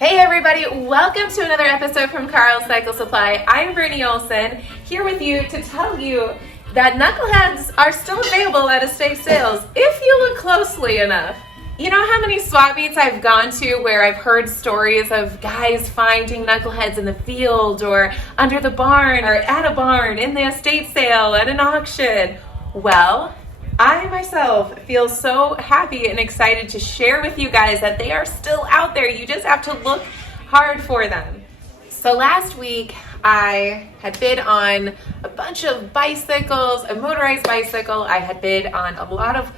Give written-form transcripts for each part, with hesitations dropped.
Hey everybody, welcome to another episode from Carl's Cycle Supply. I'm Brittney Olsen, here with you to tell you that knuckleheads are still available at estate sales if you look closely enough. You know how many swap meets I've gone to where I've heard stories of guys finding knuckleheads in the field or under the barn or at a barn, in the estate sale, at an auction? Well, I myself feel so happy and excited to share with you guys that they are still out there. You just have to look hard for them. So last week I had bid on a bunch of bicycles, a motorized bicycle. I had bid on a lot of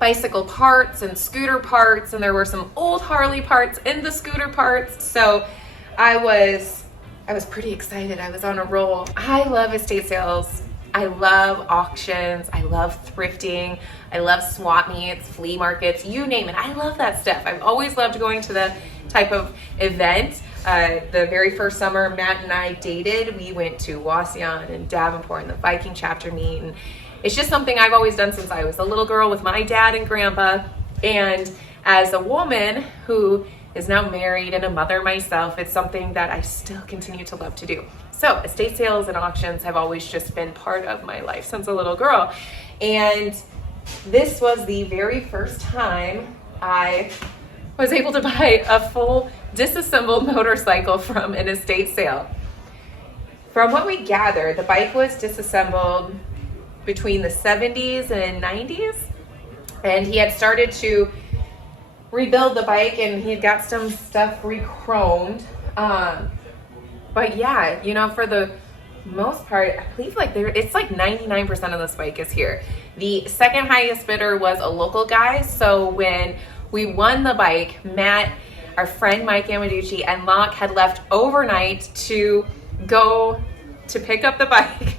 bicycle parts and scooter parts, and there were some old Harley parts in the scooter parts. So I was pretty excited. I was on a roll. I love estate sales. I love auctions, I love thrifting, I love swap meets, flea markets, you name it. I love that stuff. I've always loved going to the type of event. The very first summer Matt and I dated, we went to Wasion and Davenport and the Viking chapter meet. And it's just something I've always done since I was a little girl with my dad and grandpa. And as a woman who is now married and a mother myself, it's something that I still continue to love to do. So estate sales and auctions have always just been part of my life since a little girl. And this was the very first time I was able to buy a full disassembled motorcycle from an estate sale. From what we gathered, the bike was disassembled between the 70s and 90s. And he had started to rebuild the bike and he had got some stuff re-chromed. But yeah, you know, for the most part, I believe it's like 99% of this bike is here. The second highest bidder was a local guy. So when we won the bike, Matt, our friend Mike Amaducci, and Locke had left overnight to go to pick up the bike.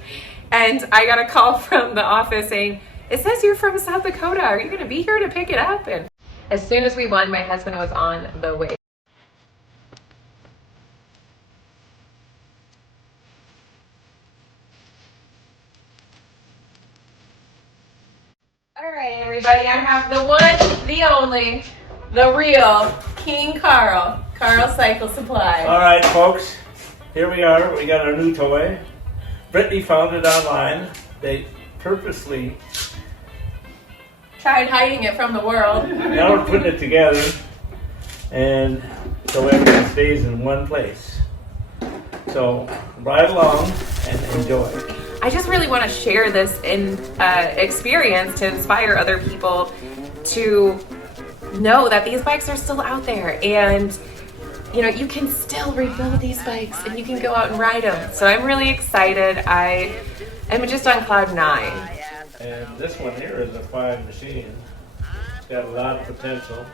And I got a call from the office saying, "It says you're from South Dakota. Are you going to be here to pick it up?" And as soon as we won, my husband was on the way. All right, everybody, I have the one, the only, the real King Carl, Carl Cycle Supply. All right, folks, here we are. We got our new toy. Brittney found it online. They purposely Tried hiding it from the world. now we're putting it together, and so everything stays in one place. So ride along and enjoy. I just really want to share this experience to inspire other people to know that these bikes are still out there, and you know, you can still rebuild these bikes and you can go out and ride them. So I'm really excited. I am just on cloud 9. And this one here is a fine machine. It's got a lot of potential.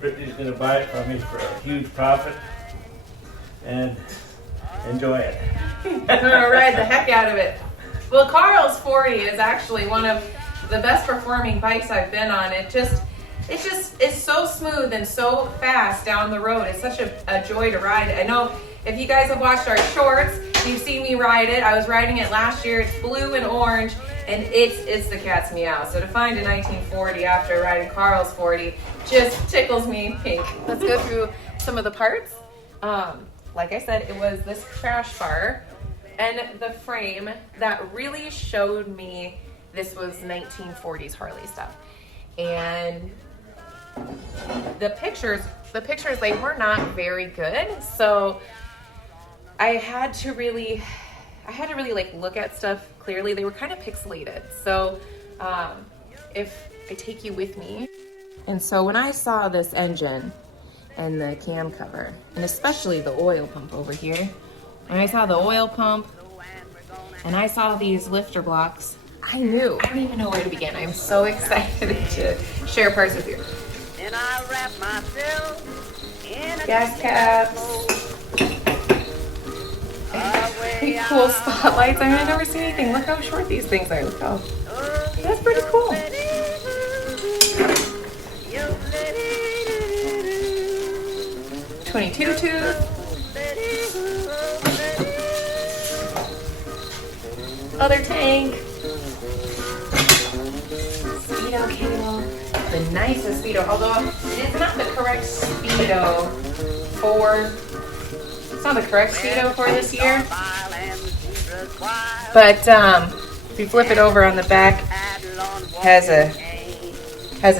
Brittney's going to buy it from me for a huge profit and enjoy it. I'm gonna ride the heck out of it. Well, Carl's 40 is actually one of the best performing bikes I've been on. It just is so smooth and so fast down the road. It's such a joy to ride. I know if you guys have watched our shorts, you've seen me ride it. I was riding it last year. It's blue and orange, and it's the cat's meow. So to find a 1940 after riding Carl's 40 just tickles me pink. Let's go through some of the parts. Like I said, it was this crash bar and the frame that really showed me this was 1940s Harley stuff. And the pictures, they were not very good. So I had to really like look at stuff clearly. They were kind of pixelated. So if I take you with me. And so when I saw this engine and the cam cover, and especially the oil pump over here, when I saw the oil pump and I saw these lifter blocks, I knew. I don't even know where to begin. I'm so excited to share parts with you. And I wrap myself in a Gas caps. Pretty cool spotlights. I mean, I've never seen anything. Look how short these things are. Look how, that's pretty cool. 22 tooth. Other tank. Speedo cable. the nicest speedo, although it is not the correct speedo for. It's not the correct speedo for this year. But if you flip it over on the back, has a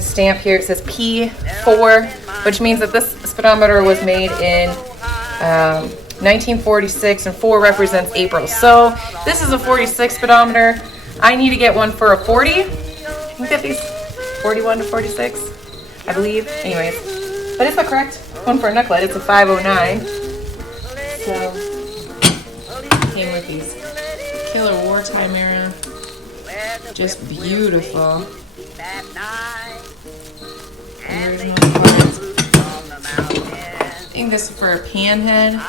stamp here. It says P4, which means that this speedometer was made in 1946, and 4 represents April. So this is a 46 speedometer. I need to get one for a 40. I think that these 41 to 46, I believe. Anyways, but it's the correct one for a knucklehead. It's a 509. So came with these killer wartime era, just beautiful. Original parts. I think this is for a pan head.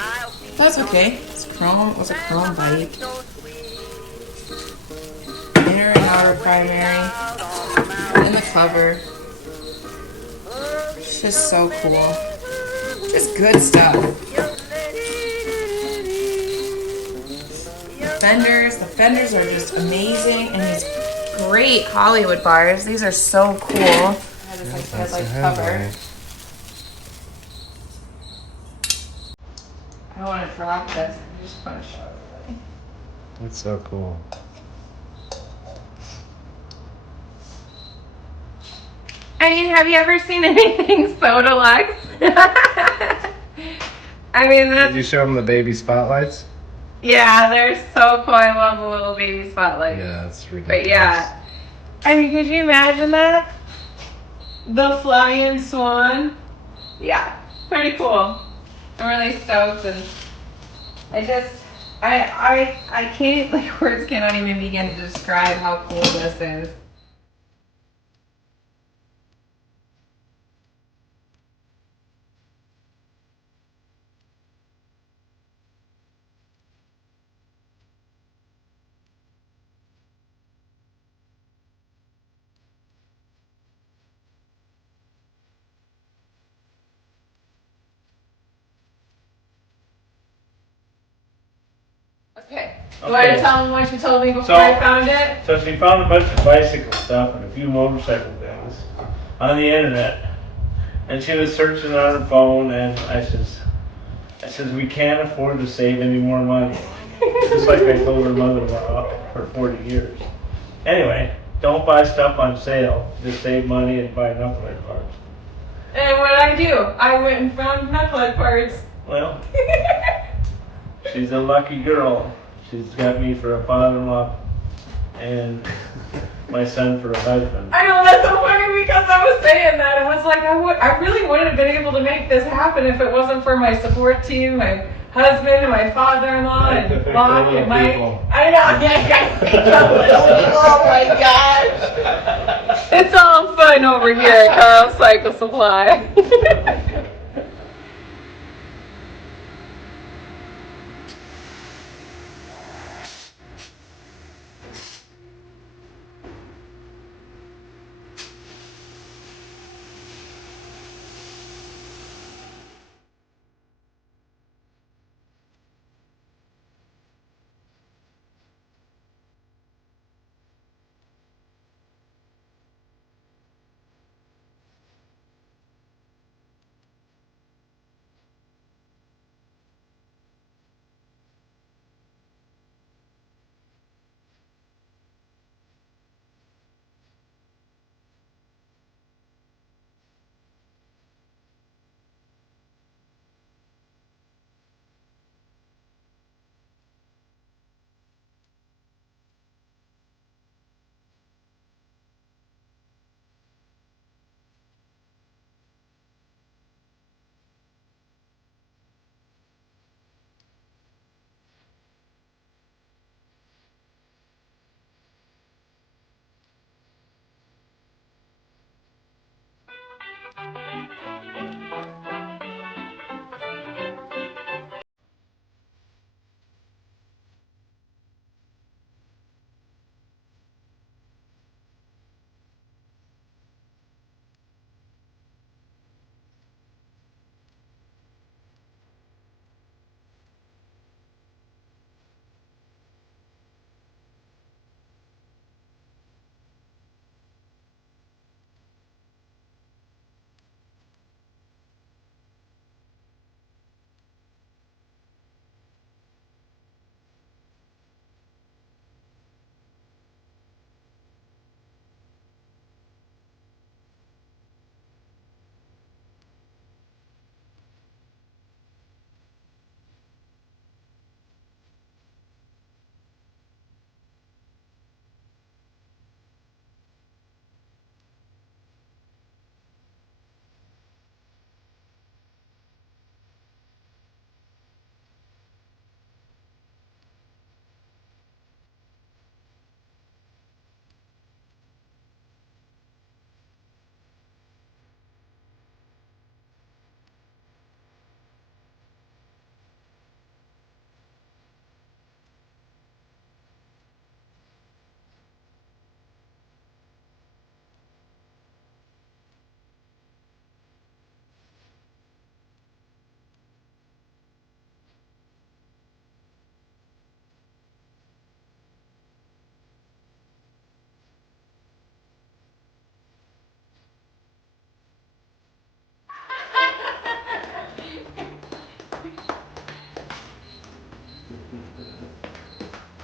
That's okay. It's chrome. It was a chrome bike. Inner and outer primary. And the cover. It's just so cool. Just good stuff. The fenders are just amazing, and these great Hollywood bars. These are so cool. I have this like headlight cover. I don't want to drop this. I just want to show it. That's so cool. I mean, have you ever seen anything so deluxe? I mean, Did you show them the baby spotlights? yeah, they're so cool. I love the little baby spotlight. Yeah, that's ridiculous. But yeah, I mean, could you imagine that? The flying swan. Yeah, pretty cool. I'm really stoked, and I can't, like, words cannot even begin to describe how cool this is. Okay. Do I Okay. tell them what you told me before So- I found it? So she found a bunch of bicycle stuff and a few motorcycle things on the internet. And she was searching on her phone, and I says, we can't afford to save any more money. Just like I told her mother-in-law for 40 years. Anyway, don't buy stuff on sale. Just save money and buy knucklehead parts. And what did I do? I went and found knucklehead parts. Well, she's a lucky girl. She's got me for a father-in-law and my son for a husband. I know, that's so funny because I was saying that. I was like, I really wouldn't have been able to make this happen if it wasn't for my support team, my husband and my father-in-law and Bob and Mike. I know, yeah, oh my gosh. It's all fun over here at Carl's Cycle Supply.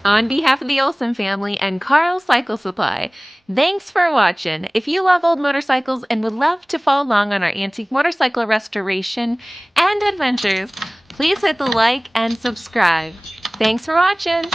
On behalf of the Olsen family and Carl Cycle Supply, thanks for watching. If you love old motorcycles and would love to follow along on our antique motorcycle restoration and adventures, please hit the like and subscribe. Thanks for watching.